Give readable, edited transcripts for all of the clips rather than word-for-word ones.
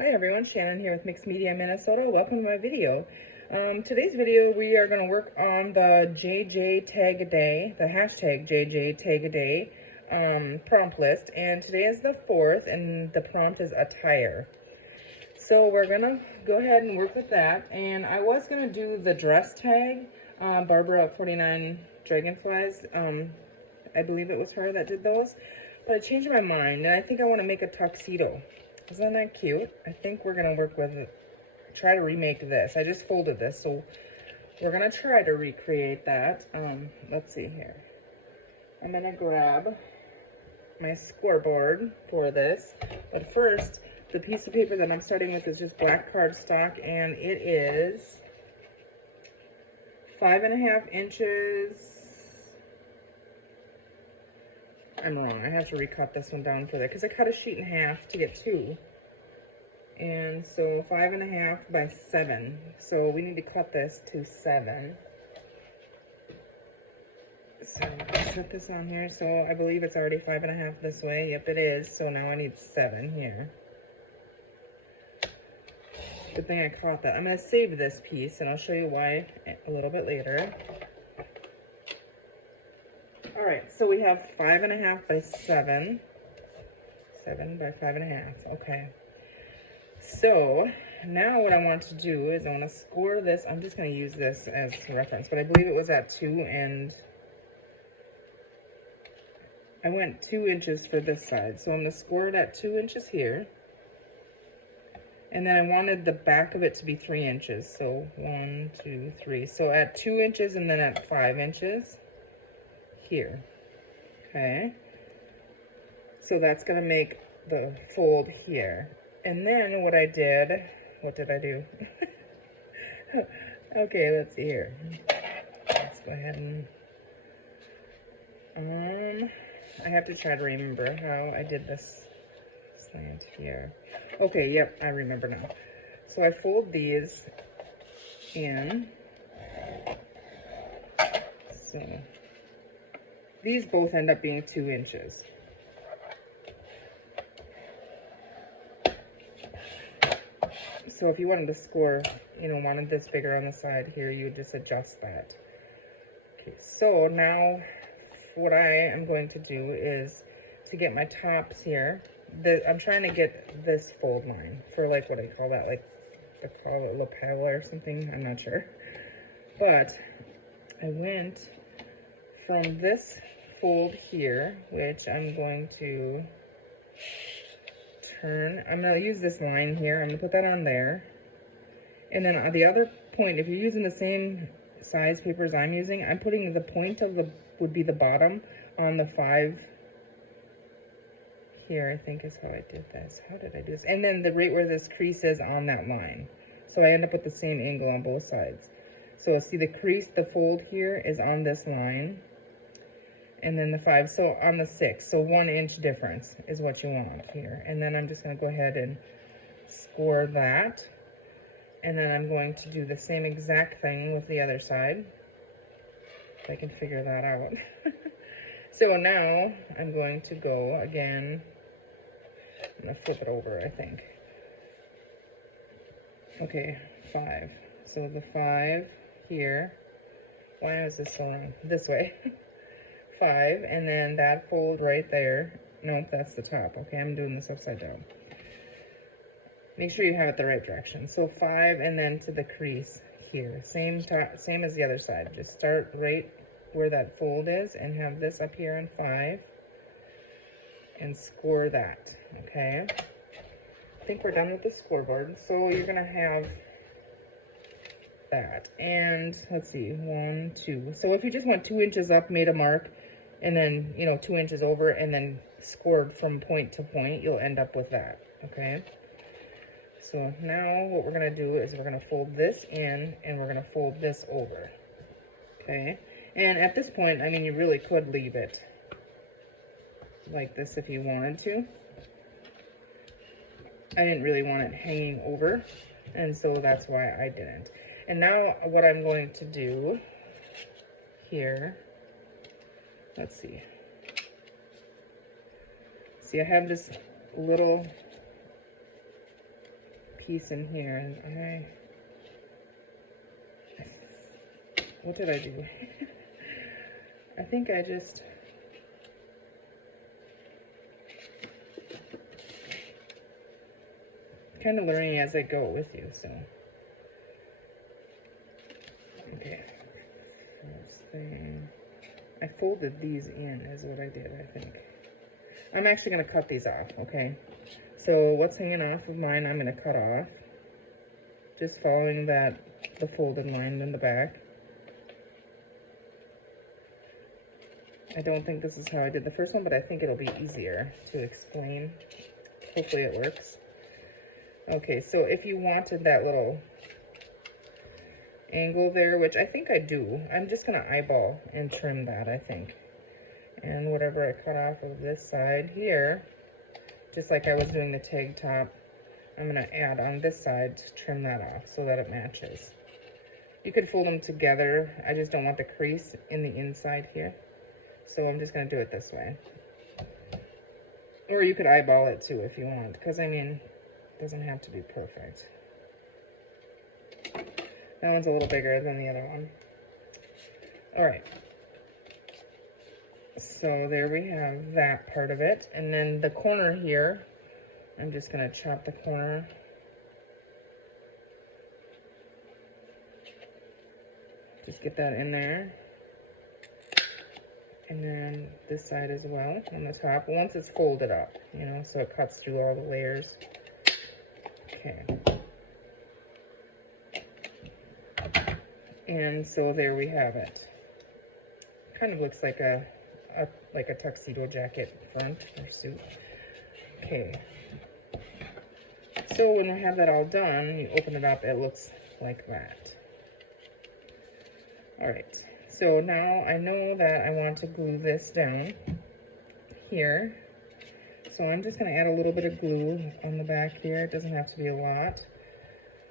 Hi everyone, Shannon here with Mixed Media Minnesota. Welcome to my video. Today's video we are going to work on the JJ Tag a Day, the hashtag JJ Tag a Day prompt list. And today is the 4th and the prompt is attire. So we're going to go ahead and work with that. And I was going to do the dress tag, Barbara at 49 Dragonflies. I believe it was her that did those. But I changed my mind and I think I want to make a tuxedo. Isn't that cute? I think we're going to work with it, try to remake this. I just folded this, so we're going to try to recreate that. Let's see here. I'm going to grab my scoreboard for this. But first, the piece of paper that I'm starting with is just black cardstock, and it is 5.5 inches. I'm wrong. I have to recut this one down for that because I cut a sheet in half to get 2. And so 5.5 by 7. So we need to cut this to 7. So I'll set this on here. So I believe it's already 5.5 this way. Yep, it is. So now I need 7 here. Good thing I caught that. I'm going to save this piece and I'll show you why a little bit later. All right, so we have 5.5 by 7. 7 by 5.5. Okay. So now what I want to do is I want to score this. I'm just going to use this as reference, but I believe it was at 2, and I went 2 inches for this side. So I'm going to score it at 2 inches here. And then I wanted the back of it to be 3 inches. So 1, 2, 3. So at 2 inches and then at 5 inches. Here. Okay, so that's going to make the fold here. And then what did I do? Okay, let's see here. Let's go ahead and I have to try to remember how I did this slant here. Okay, yep, I remember now. So I fold these in. So these both end up being 2 inches. So if you wanted to score, wanted this bigger on the side here, you would just adjust that. Okay, so now what I am going to do is to get my tops here, I'm trying to get this fold line for like what I call that, like they call it lapel or something, I'm not sure. But I went from this fold here, which I'm going to turn. I'm going to use this line here. I'm going to put that on there. And then on the other point, if you're using the same size paper as I'm using, I'm putting the point of would be the bottom on the 5 here, I think is how I did this. How did I do this? And then the right where this crease is on that line. So I end up with the same angle on both sides. So see the crease, the fold here is on this line. And then the 5, so on the 6, so 1 inch difference is what you want here. And then I'm just going to go ahead and score that. And then I'm going to do the same exact thing with the other side. If I can figure that out. So now I'm going to go again. I'm going to flip it over, I think. Okay, 5. So the 5 here. Why is this so long? This way. 5, and then that fold right there. Nope, that's the top. Okay, I'm doing this upside down. Make sure you have it the right direction. So 5, and then to the crease here. Same as the other side. Just start right where that fold is and have this up here on 5 and score that. Okay. I think we're done with the scoreboard. So you're gonna have that. And let's see, 1, 2. So if you just went 2 inches up, made a mark, and then, 2 inches over, and then scored from point to point, you'll end up with that, okay? So now what we're going to do is we're going to fold this in, and we're going to fold this over, okay? And at this point, I mean, you really could leave it like this if you wanted to. I didn't really want it hanging over, and so that's why I didn't. And now what I'm going to do here, let's see. See, I have this little piece in here, and what did I do? I think I just kind of learning as I go with you, so. Okay. First thing, I folded these in is what I did, I think. I'm actually going to cut these off, okay? So what's hanging off of mine, I'm going to cut off. Just following the folded line in the back. I don't think this is how I did the first one, but I think it'll be easier to explain. Hopefully it works. Okay, so if you wanted that little angle there, which I think I do, I'm just going to eyeball and trim that, I think. And whatever I cut off of this side here, just like I was doing the tag top, I'm going to add on this side to trim that off so that it matches. You could fold them together. I just don't want the crease in the inside here. So I'm just going to do it this way. Or you could eyeball it too if you want, because I mean, it doesn't have to be perfect. That one's a little bigger than the other one. All right. So there we have that part of it. And then the corner here, I'm just going to chop the corner. Just get that in there. And then this side as well on the top, once it's folded up, you know, so it cuts through all the layers. Okay. And so there we have it. Kind of looks like a tuxedo jacket front or suit. Okay. So when we have that all done, you open it up, it looks like that. All right. So now I know that I want to glue this down here. So I'm just going to add a little bit of glue on the back here. It doesn't have to be a lot.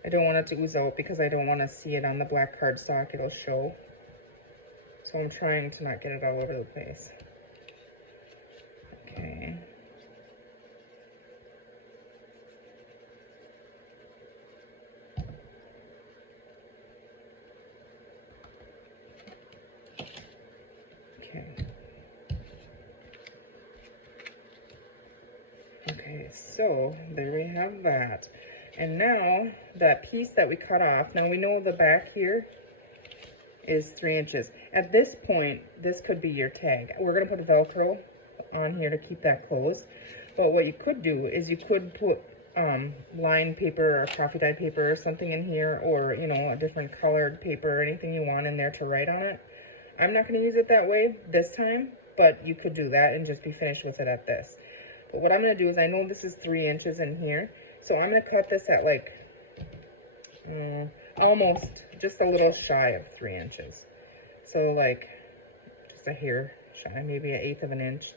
I don't want it to ooze out because I don't want to see it on the black cardstock. It'll show. So I'm trying to not get it all over the place. Okay. Okay, so there we have that. And now that piece that we cut off, now we know the back here is 3 inches. At this point, this could be your tag. We're gonna put a Velcro on here to keep that closed. But what you could do is you could put lined paper or coffee dyed paper or something in here, or you know, a different colored paper or anything you want in there to write on it. I'm not gonna use it that way this time, but you could do that and just be finished with it at this. But what I'm going to do is, I know this is 3 inches in here, so I'm going to cut this at like almost just a little shy of 3 inches. So like just a hair shy, maybe 1/8 of an inch.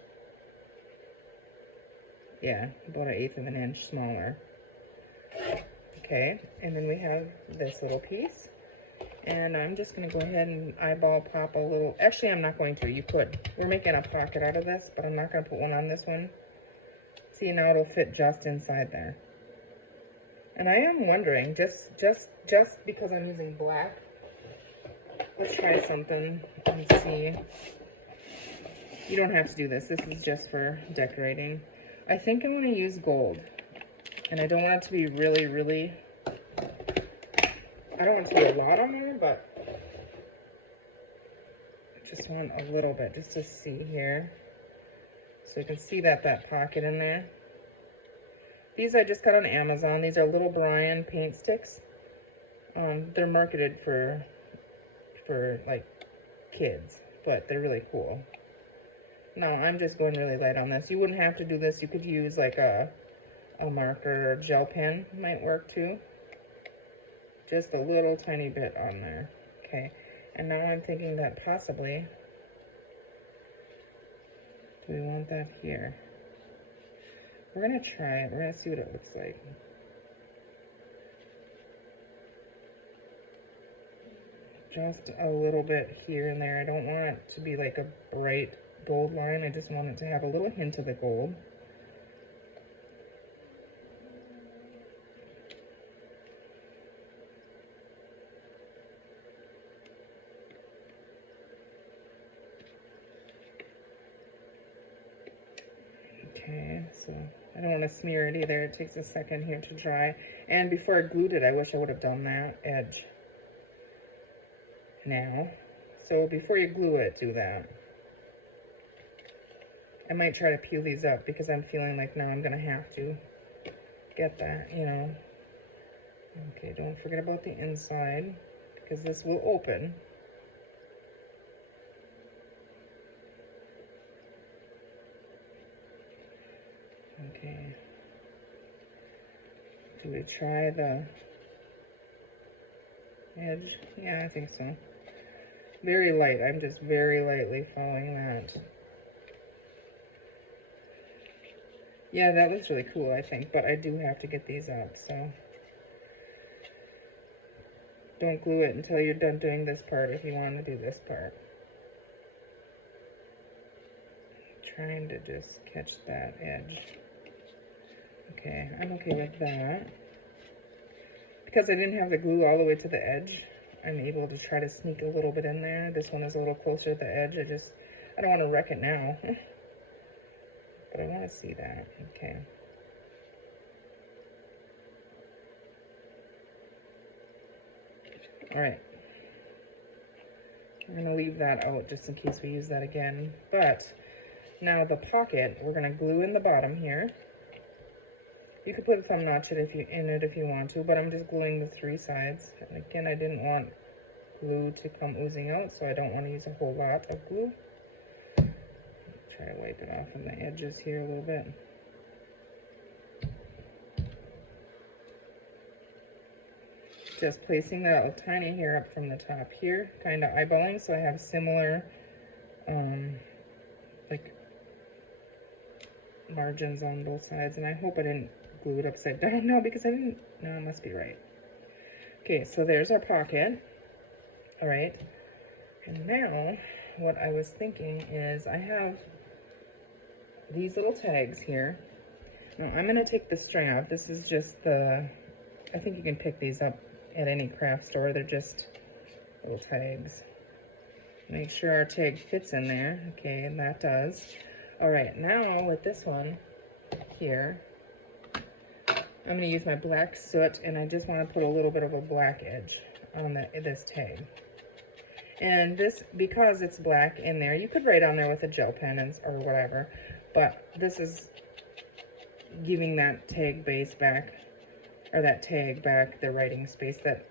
Yeah, about 1/8 of an inch smaller. Okay, and then we have this little piece. And I'm just going to go ahead and eyeball pop a little. Actually, I'm not going to. You could. We're making a pocket out of this, but I'm not going to put one on this one. See, now it'll fit just inside there. And I am wondering, just because I'm using black, let's try something and see. You don't have to do this. This is just for decorating. I think I'm going to use gold. And I don't want it to be really, really, I don't want it to be a lot on there, but I just want a little bit just to see here. So you can see that pocket in there. These I just got on Amazon. These are Little Brian paint sticks. They're marketed for like kids, but they're really cool. Now I'm just going really light on this. You wouldn't have to do this. You could use like a marker or gel pen might work too. Just a little tiny bit on there. Okay, and now I'm thinking that possibly, do we want that here? We're going to try it. We're going to see what it looks like. Just a little bit here and there. I don't want it to be like a bright gold line. I just want it to have a little hint of the gold. Okay, so I don't want to smear it either. It takes a second here to dry. And before I glued it, I wish I would have done that edge now. So before you glue it, do that. I might try to peel these up because I'm feeling like now I'm going to have to get that, you know. Okay, don't forget about the inside because this will open. Okay. Do we try the edge? Yeah, I think so. Very light. I'm just very lightly following that. Yeah, that looks really cool, I think, but I do have to get these up, so don't glue it until you're done doing this part if you want to do this part. Trying to just catch that edge. Okay, I'm okay with that. Because I didn't have the glue all the way to the edge, I'm able to try to sneak a little bit in there. This one is a little closer to the edge. I don't want to wreck it now. But I want to see that. Okay. Alright. We're going to leave that out just in case we use that again. But now the pocket, we're going to glue in the bottom here. You could put a thumb notch in it if you want to, but I'm just gluing the 3 sides. And again, I didn't want glue to come oozing out, so I don't want to use a whole lot of glue. Try to wipe it off on the edges here a little bit. Just placing that little tiny hair up from the top here, kind of eyeballing, so I have similar like margins on both sides. And I hope I didn't glue it upside down now because I didn't. No, it must be right. Okay, so there's our pocket. All right, and now what I was thinking is I have these little tags here. Now I'm going to take the string off. This is just the, I think you can pick these up at any craft store. They're just little tags. Make sure our tag fits in there. Okay, and that does. All right, now with this one here, I'm going to use my black soot, and I just want to put a little bit of a black edge on this tag. And this, because it's black in there, you could write on there with a gel pen or whatever, but this is giving that tag base back, or that tag back the writing space that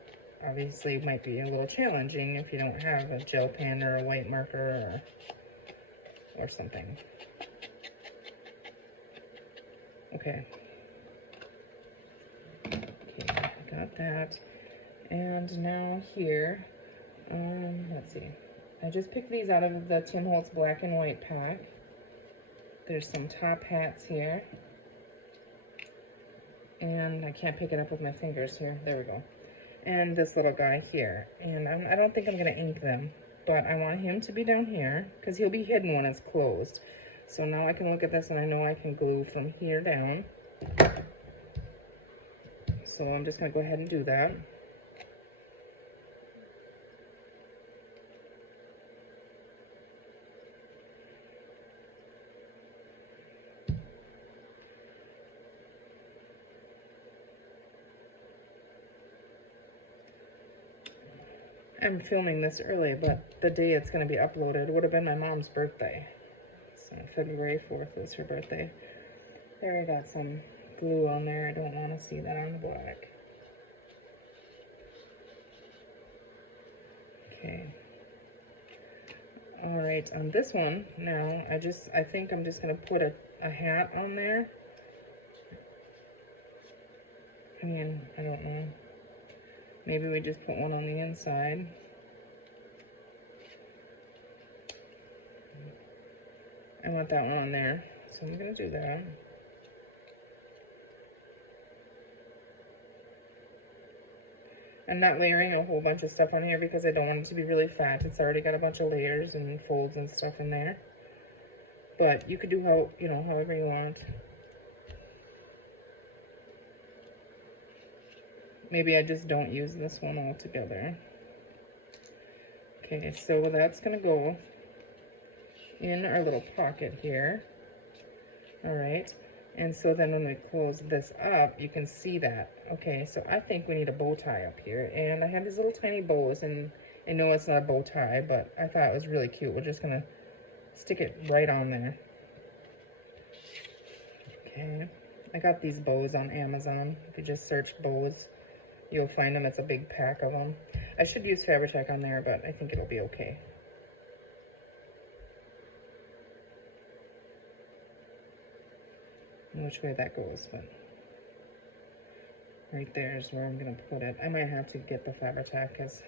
obviously might be a little challenging if you don't have a gel pen or a white marker or something. Okay. Okay, I got that. And now here, let's see. I just picked these out of the Tim Holtz black and white pack. There's some top hats here. And I can't pick it up with my fingers here. There we go. And this little guy here. And I don't think I'm going to ink them, but I want him to be down here because he'll be hidden when it's closed. So now I can look at this and I know I can glue from here down. So I'm just going to go ahead and do that. I'm filming this early, but the day it's going to be uploaded would have been my mom's birthday. So February 4th is her birthday. There, I got some glue on there. I don't want to see that on the black. Okay. Alright, on this one, now, I think I'm just going to put a hat on there. I mean, I don't know. Maybe we just put one on the inside. I want that one on there, so I'm going to do that. I'm not layering a whole bunch of stuff on here because I don't want it to be really fat. It's already got a bunch of layers and folds and stuff in there. But you could do however you want. Maybe I just don't use this one altogether. Okay, so that's going to go in our little pocket here. All right. And so then when we close this up, you can see that. Okay, so I think we need a bow tie up here. And I have these little tiny bows, and I know it's not a bow tie, but I thought it was really cute. We're just gonna stick it right on there. Okay, I got these bows on Amazon. If you just search bows, you'll find them. It's a big pack of them. I should use Fabri-Tac on there, but I think it'll be okay. Which way that goes, but right there is where I'm gonna put it. I might have to get the Fabri-Tac because,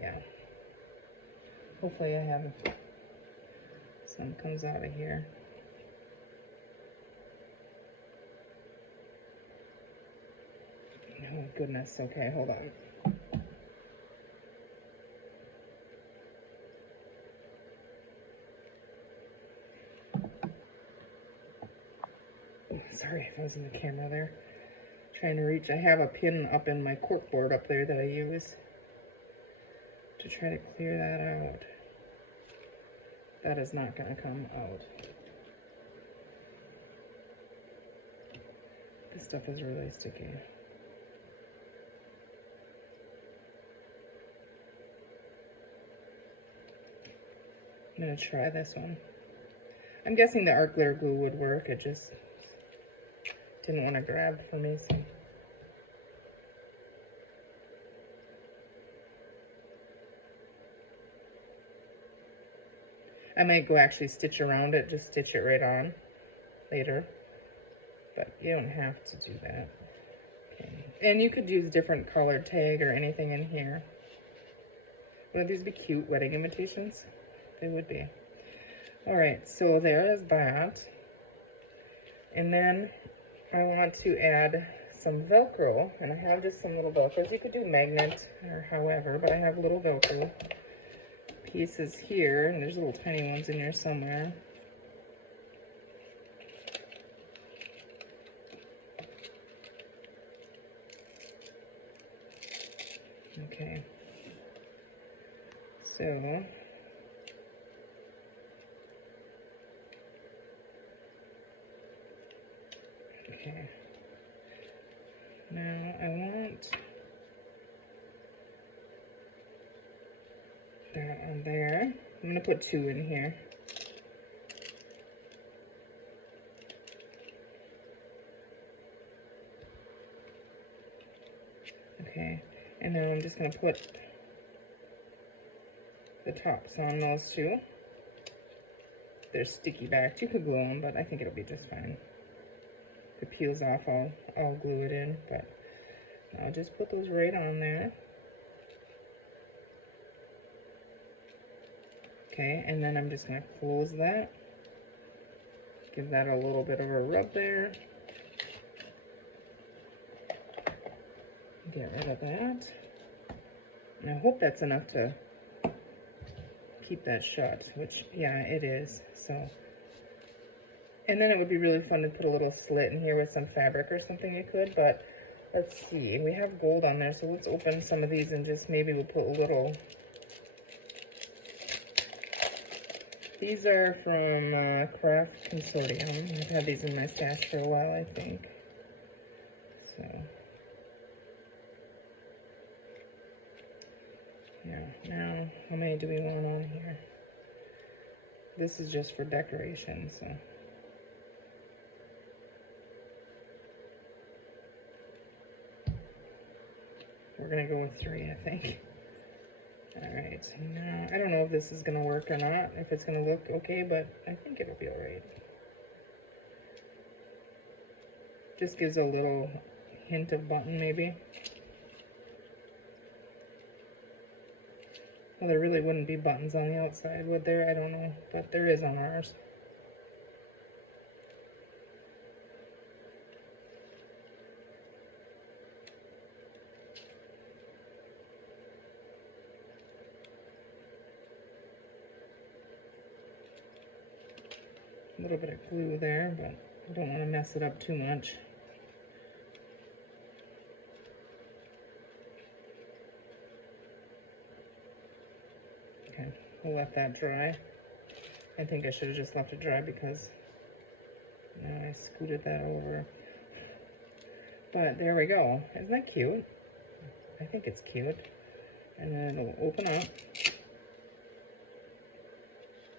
yeah. Hopefully I have some comes out of here. Oh goodness, okay, hold on. Sorry if I was in the camera there. Trying to reach. I have a pin up in my cork board up there that I use to try to clear that out. That is not going to come out. This stuff is really sticky. I'm going to try this one. I'm guessing the art glitter glue would work. It just didn't want to grab for me, so. I might go actually stitch around it, just stitch it right on later. But you don't have to do that. Okay. And you could use different colored tag or anything in here. Would these be cute wedding invitations? They would be. Alright, so there is that. And then I want to add some Velcro, and I have just some little Velcros. You could do magnet or however, but I have little Velcro pieces here, and there's little tiny ones in here somewhere. Okay. So okay. Now I want that on there. I'm going to put 2 in here. Okay, and then I'm just going to put the tops on those 2. They're sticky backed. You could glue them, but I think it'll be just fine. If it peels off, I'll glue it in, but I'll just put those right on there. Okay, and then I'm just going to close that. Give that a little bit of a rub there. Get rid of that. And I hope that's enough to keep that shut, which, yeah, it is. So, and then it would be really fun to put a little slit in here with some fabric or something you could, but let's see. We have gold on there, so let's open some of these and just maybe we'll put a little. These are from Craft Consortium. I've had these in my stash for a while, I think. So, yeah. Now, how many do we want on here? This is just for decoration, so. We're gonna go with 3, I think. Alright, now, I don't know if this is gonna work or not, if it's gonna look okay, but I think it'll be alright. Just gives a little hint of button, maybe. Well, there really wouldn't be buttons on the outside, would there? I don't know, but there is on ours. A little bit of glue there, but I don't want to mess it up too much. Okay, we'll let that dry. I think I should have just left it dry because I scooted that over. But there we go. Isn't that cute? I think it's cute. And then it'll open up.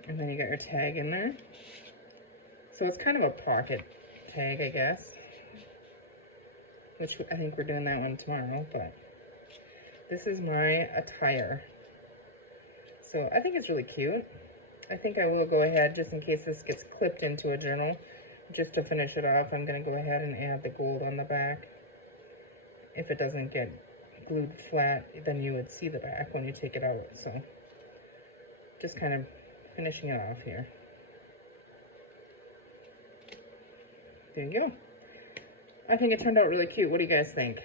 And then you got your tag in there. So it's kind of a pocket tag, I guess. Which I think we're doing that one tomorrow, but this is my attire. So I think it's really cute. I think I will go ahead, just in case this gets clipped into a journal, just to finish it off, I'm going to go ahead and add the gold on the back. If it doesn't get glued flat, then you would see the back when you take it out. So just kind of finishing it off here. There you go. I think it turned out really cute. What do you guys think?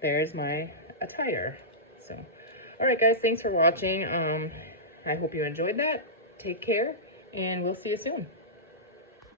There's my attire. So, all right, guys, thanks for watching. I hope you enjoyed that. Take care, and we'll see you soon.